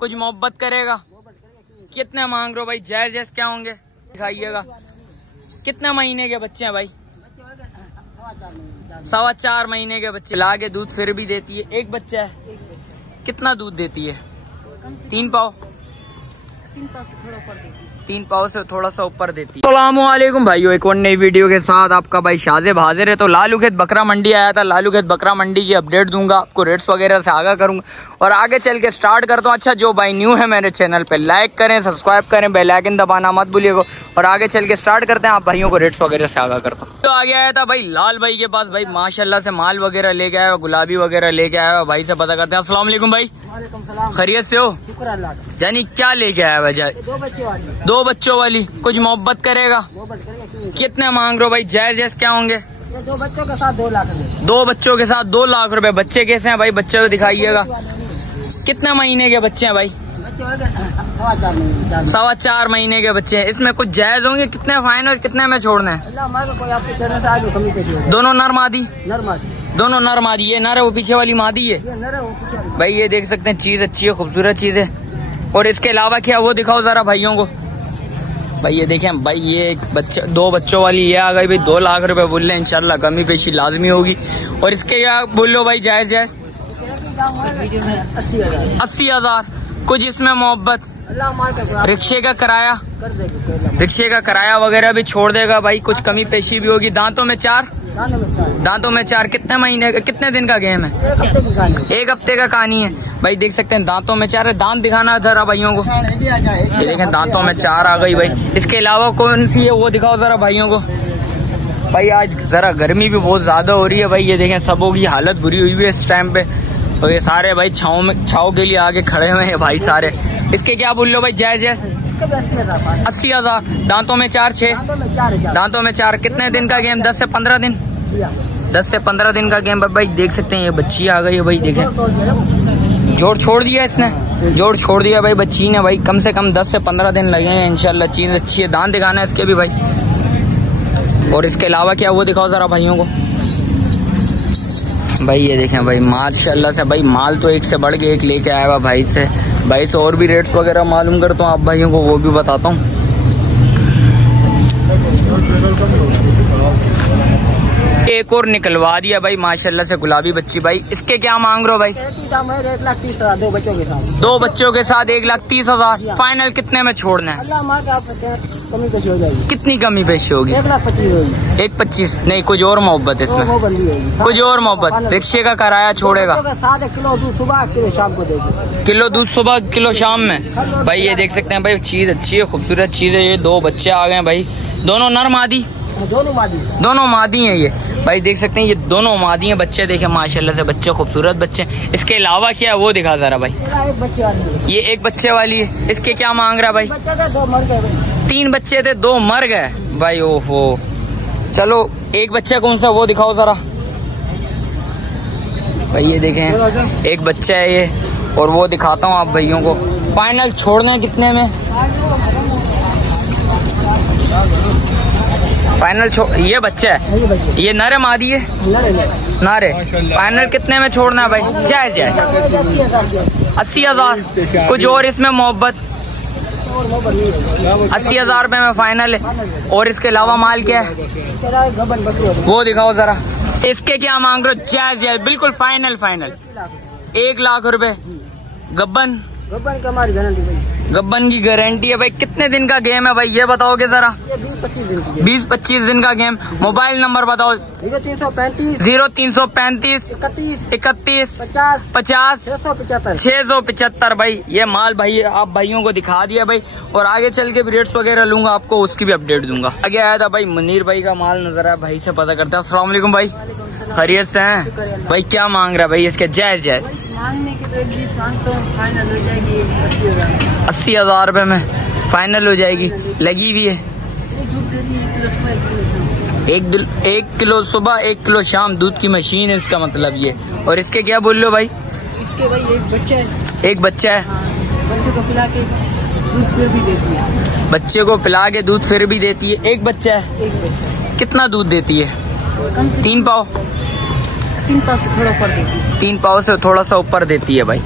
कुछ मोहब्बत करेगा। कितने मांग रहे हो भाई? जायज जायज क्या होंगे दिखाइएगा। कितने महीने के बच्चे हैं भाई? 4.25 महीने के बच्चे। ला के दूध फिर भी देती है। एक बच्चा है, कितना दूध देती है? 3 पाव। 3 पाव से थोड़ा सा ऊपर देती है। अस्सलामुअलैकुम भाइयों, एक और नई वीडियो के साथ आपका भाई शाज़ेब हाजिर है। तो लालू खेत बकरा मंडी आया था। लालू खेत बकरा मंडी की अपडेट दूंगा आपको, रेट्स वगैरह से आगाह करूंगा और आगे चल के स्टार्ट करता हूँ। अच्छा, जो भाई न्यू है मेरे चैनल पे, लाइक करें, सब्सक्राइब करें, बेल आइकन दबाना मत भूलिएगा। और आगे चल के स्टार्ट करते हैं, आप भाइयों को रेट्स वगैरह से आगाह करता हूँ। तो आगे आया था भाई लाल भाई के पास। भाई माशाल्लाह से माल वगैरह लेके आया, गुलाबी वगैरह लेके आया। भाई से पता करते हैं। अस्सलाम वालेकुम भाई, खैरियत से हो? जानी क्या लेके आया वजह? 2 बच्चों वाली। कुछ मोहब्बत करेगा? कितने मांग रहे हो भाई? जायज जायज क्या होंगे? 2 बच्चों के साथ 2 लाख। 2 बच्चों के साथ 2 लाख रुपए। बच्चे कैसे हैं भाई? बच्चे को दिखाइएगा। कितने महीने के बच्चे हैं भाई? 4.25 महीने के बच्चे हैं। इसमें कुछ जायज होंगे? कितने फाइनल, कितने में छोड़ना है? दोनों नर मादी? दोनों नर मादी। ये नर है, वो पीछे वाली मादी है भाई। ये देख सकते हैं, चीज अच्छी है, खूबसूरत चीज है। और इसके अलावा क्या वो दिखाओ जरा भाइयों को। भाई ये देखें भाई, ये बच्चे 2 बच्चों वाली ये आ गई भाई। 2 लाख रुपए बोल रहे हैं। इंशाल्लाह कमी पेशी लाजमी होगी। और इसके क्या बोल लो भाई? जायज जायज 80,000। कुछ इसमें मोहब्बत? रिक्शे का किराया, रिक्शे का किराया वगैरह भी छोड़ देगा भाई। कुछ कमी पेशी भी होगी। दांतों में 4? दांतों में 4। कितने महीने का, कितने दिन का गेम है? 1 हफ्ते का कहानी है भाई। देख सकते हैं दांतों में 4 है। दांत दिखाना जरा भाइयों को। ये देखें दांतों में 4 आ गई भाई। इसके अलावा कौन सी है वो दिखाओ जरा भाइयों को। भाई आज जरा गर्मी भी बहुत ज्यादा हो रही है भाई। ये देखें सबों की हालत बुरी हुई है इस टाइम पे। तो ये सारे भाई छाव के लिए आगे खड़े हुए हैं भाई सारे। इसके क्या बोल लो भाई? जायज है 80,000। दांतों में 4 6? दांतों में 4। कितने दिन का गेम? 10 से 15 दिन। 10 से 15 दिन का गेम भाई। देख सकते हैं ये बच्ची आ गई है भाई। देखें जोड़ छोड़ दिया इसने, जोड़ छोड़ दिया भाई बच्ची ने भाई। कम से कम 10 से 15 दिन लगे हैं। इंशाल्लाह चीज अच्छी है। दांत दिखाना है इसके भी भाई। और इसके अलावा क्या वो दिखाओ जरा भाइयों को। भाई ये देखें भाई, माशाल्लाह से भाई माल तो एक से बढ़ के एक लेके आया हुआ भाई से। भाई से और भी रेट्स वगैरह मालूम करता हूँ आप भाइयों को, वो भी बताता हूँ। एक और निकलवा दिया भाई माशाल्लाह से गुलाबी बच्ची भाई। इसके क्या मांग रहे हो भाई? 1,30,000 2 बच्चों के साथ। 2 बच्चों के साथ 1,30,000। फाइनल कितने में छोड़ना है? कमी पेशी हो जाएगी। कितनी कमी पेशी होगी? 1,25,000 होगी। 1,25,000 नहीं, कुछ और मोहब्बत इसमें? कुछ और मोहब्बत। रिक्शे का किराया छोड़ेगा। 1 किलो दूध सुबह, 1 किलो शाम को देगी। किलो दूध सुबह, किलो शाम में भाई। ये देख सकते हैं भाई, चीज अच्छी है, खूबसूरत चीज है। ये 2 बच्चे आ गए भाई। दोनों नर मादी? दोनों मादी हैं ये भाई। देख सकते हैं ये दोनों मादी हैं। बच्चे देखें माशाल्लाह से, बच्चे खूबसूरत बच्चे। इसके अलावा क्या है वो दिखा जरा भाई। ये 1 बच्चे वाली है। इसके क्या मांग रहा भाई? 3 बच्चे थे, 2 मर गए भाई। ओहो, चलो 1 बच्चा कौन सा वो दिखाओ जरा भाई। ये देखें 1 बच्चा है ये। और वो दिखाता हूँ आप भाइयों को। फाइनल छोड़ने कितने में? फाइनल ये बच्चा है, ये नर है मादी है? नर है। फाइनल कितने में छोड़ना है भाई? जायज है 80,000। कुछ और इसमें मोहब्बत? 80,000 रुपए में फाइनल है। और इसके अलावा माल क्या है वो दिखाओ जरा। इसके क्या मांग रहे हो? जायज है बिल्कुल फाइनल। 1 लाख रुपए। गब्बन? गब्बन की गारंटी है भाई। कितने दिन का गेम है भाई ये बताओगे जरा? 20-25 दिन का गेम। मोबाइल नंबर बताओ। 0335 31 50 675 भाई। ये माल भाई आप भाइयों को दिखा दिया भाई। और आगे चल के भी रेट्स वगैरह लूंगा आपको, उसकी भी अपडेट दूंगा। आगे आया था भाई मुनीर भाई का माल नजर आया। भाई से पता करते हैं। अस्सलाम वालेकुम भाई, खैरियत से हैं भाई? क्या मांग रहा है भाई इसके? जायज जायज 80,000 रुपए में फाइनल हो जाएगी। लगी हुई है 1 किलो सुबह, 1 किलो शाम दूध की मशीन है इसका मतलब ये। और इसके क्या बोल लो भाई? इसके भाई 1 बच्चा है। 1 बच्चा है। बच्चे को पिला के दूध फिर भी देती है। बच्चे को पिला के दूध फिर भी देती है। 1 बच्चा है। 1 बच्चा। कितना दूध देती है? 3 पाव। 3 पाव से थोड़ा ऊपर देती है। 3 पाव से थोड़ा सा ऊपर देती है भाई।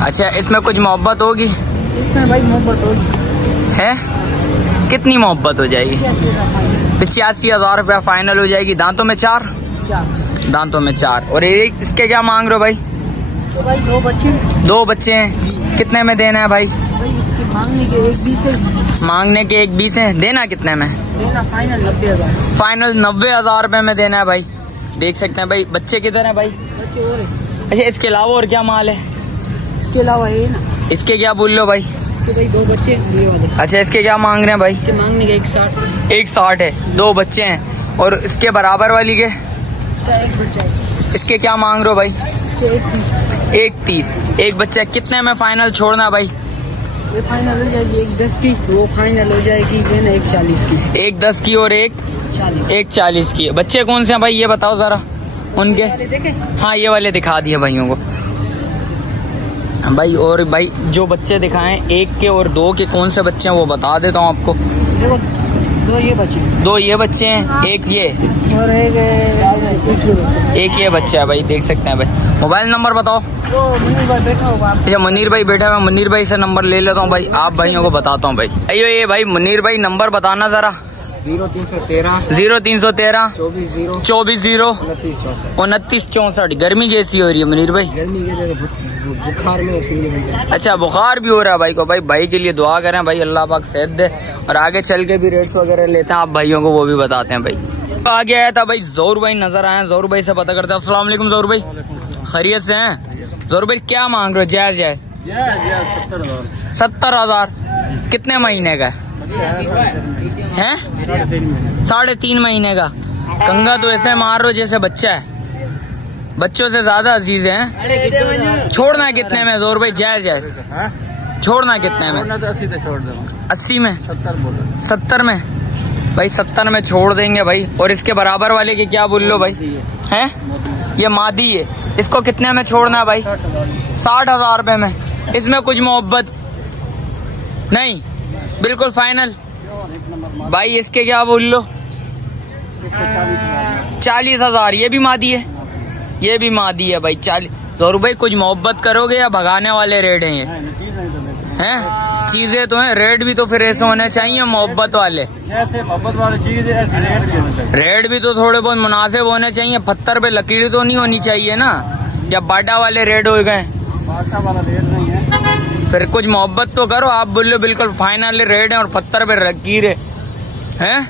अच्छा, इसमें कुछ मोहब्बत होगी? इसमें भाई मोहब्बत होगी है? कितनी मोहब्बत हो जाएगी? 85,000 रुपया फाइनल हो जाएगी। दांतों में 4? दांतों में 4। और एक इसके क्या मांग रहे हो भाई? तो भाई 2 बच्चे। 2 बच्चे हैं, कितने में देना है भाई? भाई इसके मांगने के 1,20 है। मांगने के 1,20 है, देना कितने में? देना फाइनल 90,000। फाइनल 90,000 रुपए में देना है भाई। देख सकते हैं भाई। बच्चे किधर है भाई? बच्चे और है। अच्छा, इसके अलावा और क्या माल है? इसके अलावा है ना, इसके क्या बोल लो भाई? इसके भाई 2 बच्चे हैं ये वाले। अच्छा, इसके क्या मांग रहे हैं भाई? इसके मांगने के 1,60। 1,60 है, 2 बच्चे हैं। और इसके बराबर वाली के? इसका 1 बच्चा है। इसके क्या मांग रहे हो भाई? इसके 1,30। 1,30। एक बच्चा कितने में फाइनल छोड़ना भाई? ये फाइनल हो जाएगी 1,10 की, वो फाइनल हो जाएगी देना 1,40 की। 1,10 की और 1,40 की। बच्चे कौन से हैं भाई, ये बताओ जरा उनके? देखें हाँ, ये वाले दिखा दिए भाइयों को भाई। और भाई जो बच्चे दिखाएं, 1 के और 2 के कौन से बच्चे हैं वो बता देता हूँ आपको। देखो 2 ये बच्चे, 2 ये बच्चे हैं, 1 ये और एक ये बच्चा है भाई। देख सकते हैं भाई। मोबाइल नंबर बताओ। वो मुनीर भाई बैठा होगा। अच्छा, मुनीर भाई बैठा हुआ। मुनीर भाई से नंबर ले लेता हूँ भाई, आप भाइयों को बताता हूँ भाई। अयो ये भाई मुनीर भाई नंबर बताना जरा। 0313 0313 24 2964। गर्मी कैसी हो रही है मुनीर भाई? गर्मी के बुखार में। अच्छा, बुखार भी हो रहा है भाई को। भाई के लिए दुआ करें भाई, अल्लाह पाक सेहत दे। और आगे चल के भी रेट्स वगैरह लेते हैं आप भाइयों को, वो भी बताते हैं भाई। आगे आया था भाई ज़ोहर भाई, नजर आए। ज़ोहर भाई से पता करते हैं। अस्सलाम वालेकुम ज़ोहर भाई, खैरियत से हैं? ज़ोहर भाई क्या मांग रहे हो? जायज 70,000। कितने महीने का है? 3.5 महीने का। कंगा तो ऐसे मार रहे जैसे बच्चा है, बच्चों से ज्यादा अजीज है। छोड़ना है कितने में ज़ोहर भाई? जायज छोड़ना कितने में? 80 में? 70 में भाई? 70 में छोड़ देंगे भाई। और इसके बराबर वाले की क्या बोल लो भाई? हैं? ये मादी है, इसको कितने में छोड़ना है भाई? 60,000 रुपए में। इसमें कुछ मोहब्बत नहीं? बिल्कुल फाइनल भाई। इसके क्या बोल लो? 40,000। ये भी मादी है? ये भी मादी है भाई। 40। ज़ोहर भाई कुछ मोहब्बत करोगे या भगाने वाले रेट हैं ये? हैं? चीजें तो हैं, रेट भी तो फिर ऐसे होने चाहिए मोहब्बत वाले। मोहब्बत वाली चीज रेट भी तो थोड़े बहुत मुनासिब होने चाहिए। पत्थर पे लकीर तो नहीं होनी चाहिए ना, या बाटा वाले रेट हो गए। बाटा वाला रेट नहीं है। फिर कुछ मोहब्बत तो करो। आप बोलो बिल्कुल फाइनल रेट है और पत्थर पे लकीर है।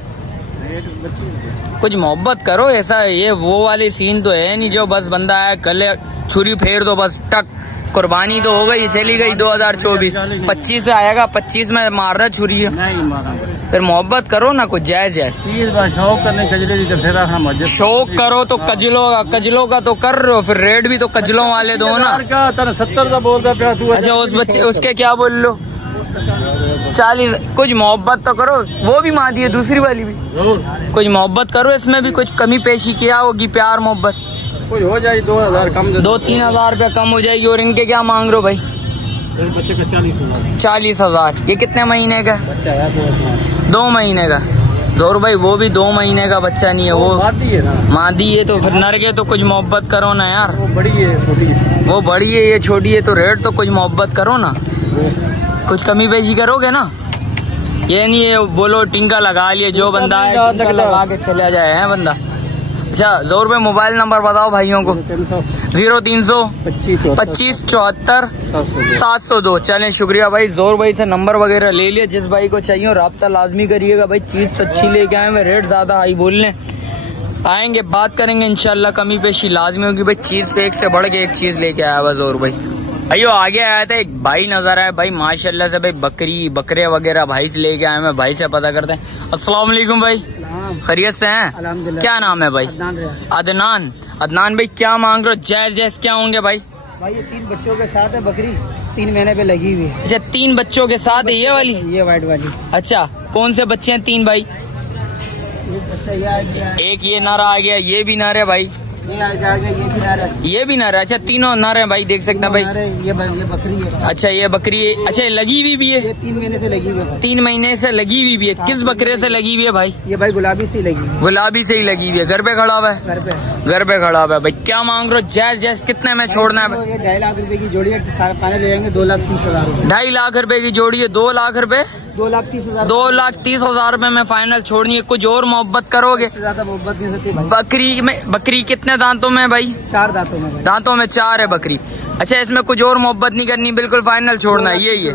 कुछ मोहब्बत करो। ऐसा ये वो वाली सीन तो है नहीं जो बस बंदा आया कल छुरी फेर दो बस टक, कुर्बानी तो हो गई, चली गई 2024। 25 से आएगा, 25 में मार रहा छुरी है। नहीं मारा। फिर मोहब्बत करो ना कुछ जायज है। शौक करने कजले शौक करो तो कजलों का तो कर रहे हो, फिर रेट भी तो कजलों वाले दो ना। 70 का बोलता तू। अच्छा, उस बच्चे उसके क्या बोल लो? 40। कुछ मोहब्बत तो करो। वो भी मादी है दूसरी वाली भी। कुछ मोहब्बत करो, इसमें भी कुछ कमी पेशी किया होगी, प्यार मोहब्बत कुछ हो जाएगी। 2,000 कम, 2-3 हजार रुपया कम हो जाएगी। और इनके क्या मांग रहे हो भाई? बच्चे का 40,000। 40,000। ये कितने महीने का? 2 महीने का। ज़ोहर भाई वो भी 2 महीने का बच्चा नहीं है, वो मादी है। तो फिर नर के तो कुछ मोहब्बत करो ना यार। वो बड़ी है छोटी है? वो बड़ी है ये छोटी है, तो रेट तो कुछ मोहब्बत करो ना। कुछ कमी पेशी करोगे ना। ये नहीं है बोलो टिंका लगा लिए, जो बंदा है टिंका लगा के चला जाए है बंदा। अच्छा ज़ोहर भाई मोबाइल नंबर बताओ भाइयों को। 0325 74 702। चलें, शुक्रिया भाई। ज़ोहर भाई से नंबर वगैरह ले लिया, जिस भाई को चाहिए राब्ता लाजमी करिएगा भाई। चीज़ तो अच्छी लेके आए हैं, रेट ज़्यादा हाई बोलने आएंगे, बात करेंगे इंशाल्लाह, कमी पेशी लाजमी होगी भाई। चीज़ तो एक से बढ़ के एक चीज़ लेके आया हुआ ज़ोहर भाई। अयो आगे आया था एक भाई नजर आया भाई, माशाल्लाह से भाई बकरे वगैरह भाई से लेके आए हैं। भाई से पता करते हैं। अस्सलाम वालेकुम भाई, खैरियत से हैं? क्या नाम है भाई? अदनान। अदनान भाई क्या मांग रहे हो? जायज क्या होंगे भाई? भाई ये 3 बच्चों के साथ है, बकरी 3 महीने पे लगी हुई है। अच्छा 3 बच्चों के साथ है ये वाली? ये वाइट वाली। अच्छा कौन से बच्चे हैं 3 भाई? एक बच्चा ये आ गया, एक ये नर आ गया, ये भी नर है भाई। ये भी नर है। अच्छा तीनों नर है भाई, देख सकते हैं भाई। ये बकरी है। अच्छा ये बकरी है। अच्छा लगी हुई भी है। ये 3 महीने से लगी हुई है। 3 महीने से लगी हुई भी है। किस बकरे से लगी हुई है भाई? ये भाई गुलाबी से लगी हुई है। गुलाबी से ही लगी हुई है। घर पे खड़ा हुआ है? घर पे खड़ा हुआ है भाई। क्या मांग रहे हो? जैस कितने में छोड़ना है भाई? 2.5 लाख रुपए की जोड़ी है, फाइनल ले जाएंगे 2,30,000 रुपए। 2.5 लाख रुपए की जोड़ी है। 2 लाख रुपए 2,30,000 2,30,000 रुपए में फाइनल छोड़नी है। कुछ और मोहब्बत करोगे? ज्यादा मोहब्बत नहीं सकती भाई। बकरी कितने दांतों में भाई? 4 दांतों में। दांतों में 4 है बकरी। अच्छा इसमें कुछ और मोहब्बत नहीं करनी, बिल्कुल फाइनल छोड़ना है। यही है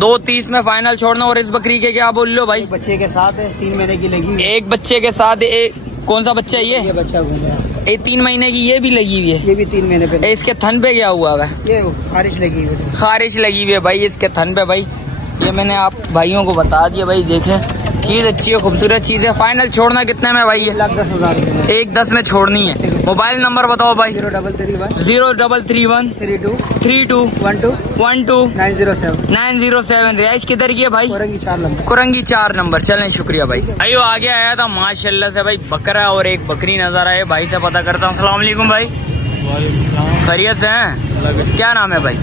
2,30 में फाइनल छोड़ना। और इस बकरी के क्या बोल लो भाई? बच्चे के साथ है, 3 महीने की लगी हुई है। एक बच्चे के साथ। एक कौन सा बच्चा है ये? बच्चा घूम रहा है। ये 3 महीने की ये भी लगी हुई है। ये भी 3 महीने पे। इसके थन पे क्या हुआ है? ये खारिश लगी हुई है। खारिश लगी हुई है भाई इसके थन पे भाई। ये मैंने आप भाइयों को बता दिया भाई। देखें चीज अच्छी है, खूबसूरत चीज है। फाइनल छोड़ना कितने में भाई? 1,10,000 रुपए। 1,10 में छोड़नी है। मोबाइल नंबर बताओ भाई। 0331 32 12 907। रिहाइश किधर की है भाई? कुरंगी 4 नंबर। चलें शुक्रिया भाई। अयो आगे आया था माशाल्लाह से भाई बकरा और एक बकरी नजर आए। भाई से पता करता हूँ। अस्सलाम वालेकुम भाई। खैरियत से हैं? क्या नाम है भाई?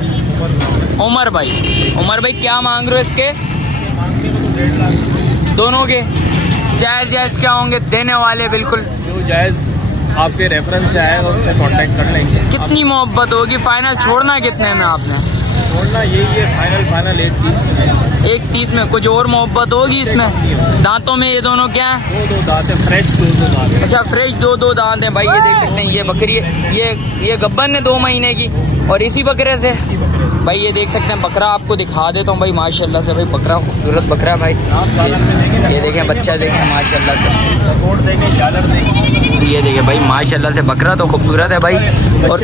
उमर भाई। उमर भाई क्या मांग रहे हो इसके? दोनों के जायज क्या होंगे? देने वाले बिल्कुल जो जायज आपके रेफरेंस से आए उनसे कांटेक्ट कर लेंगे। कितनी मोहब्बत होगी? फाइनल छोड़ना कितने में आपने? छोड़ना यही है फाइनल 1,30 में। 1,30 में। कुछ और मोहब्बत होगी इसमें? दांतों में ये दोनों क्या है? 2 दांत है, फ्रेश 2 दांत है। अच्छा फ्रेश 2 दांत है भाई। ये देख सकते हैं ये बकरी है। ये गब्बन है 2 महीने की। और इसी बकरे से भाई ये देख सकते हैं बकरा आपको दिखा देता हूँ भाई। माशाल्लाह से भाई बकरा खूबसूरत बकरा भाई। ये देखें बच्चा देखें माशाल्लाह से। सपोर्ट देंगे, झालर देंगे। ये देखें भाई माशाल्लाह से बकरा तो खूबसूरत है भाई। और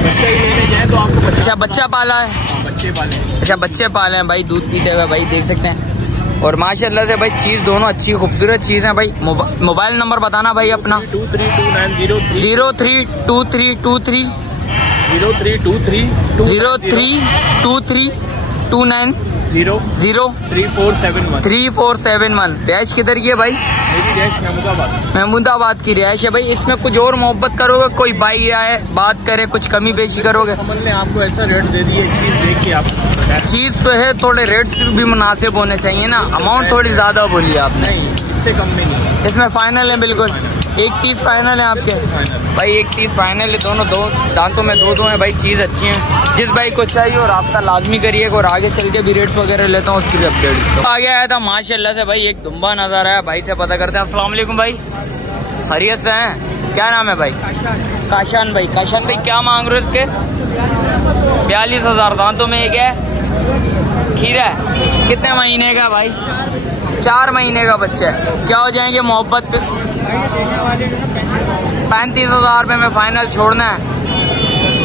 बच्चा ही लेने जाए तो आपको अच्छा बच्चा पाला है? बच्चे पाले। अच्छा बच्चे पाले हैं भाई, दूध पीते हुए भाई देख सकते हैं। और माशाल्लाह से भाई चीज दोनों अच्छी खूबसूरत चीज है भाई। मोबाइल नंबर बताना भाई अपना। 232903 032323 032329 3471। रिहाइश किधर की है भाई? महमूदाबाद की रिहाइश है भाई। इसमें कुछ और मोहब्बत करोगे? कोई भाई आए बात करे कुछ कमी पेशी करोगे? आपको ऐसा रेट दे दिए चीज देख के आप। चीज तो है, थोड़े रेट्स भी मुनासिब होने चाहिए ना। अमाउंट थोड़ी ज्यादा बोली आपने। नहीं इससे कम नहीं। इसमें फाइनल है बिल्कुल 1,30 फाइनल है आपके भाई। 1,30 फाइनल है। दोनों 2 दांतों में 2 है भाई। चीज अच्छी है। जिस भाई को चाहिए और राब्ता लाजमी करिए। और आगे चल के भी रेट्स वगैरह लेता हूँ उसकी भी अपडेट। आगे आया था माशाल्लाह से भाई एक दुम्बा नजर आया। भाई से पता करते हैं। अस्सलाम वालेकुम भाई। खैरियत से हैं? क्या नाम है भाई? काशान भाई। काशान भाई क्या मांग रहे हो इसके? 42,000। दांतों में एक है खीरा है। कितने महीने का भाई? 4 महीने का बच्चा है। क्या हो जाएंगे मोहब्बत पे? 35,000 रुपये में फाइनल छोड़ना है।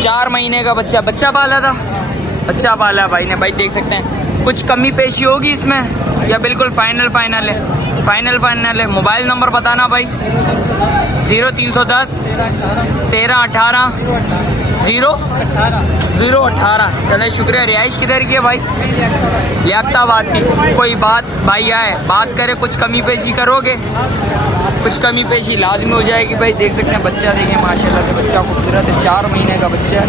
4 महीने का बच्चा। बच्चा पाला था? बच्चा पाला भाई ने भाई देख सकते हैं। कुछ कमी पेशी होगी इसमें या बिल्कुल फाइनल है? फाइनल है। मोबाइल नंबर बताना भाई। 0310 1318 018। चले शुक्रिया। रिहाइश किधर की है भाई? लियाकताबाद की। कोई बात भाई आए बात करे कुछ कमी पेशी करोगे? कुछ कमी पेशी लाजमी हो जाएगी भाई। देख सकते हैं बच्चा देखें माशाल्लाह से बच्चा खूबसूरत है। 4 महीने का बच्चा है।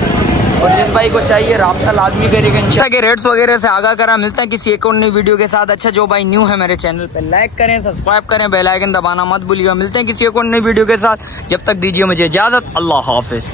और जिस भाई को चाहिए राब्ता लाजमी करेगा इंशाल्लाह। के रेट्स वगैरह से आगाह करा। मिलता है किसी एक और नई वीडियो के साथ। अच्छा जो भाई न्यू है मेरे चैनल पे लाइक करें, सब्सक्राइब करें, बेल आइकन दबाना मत भूलिएगा। मिलते हैं किसी एक और नई वीडियो के साथ। जब तक दीजिए मुझे इजाजत। अल्लाह हाफिज।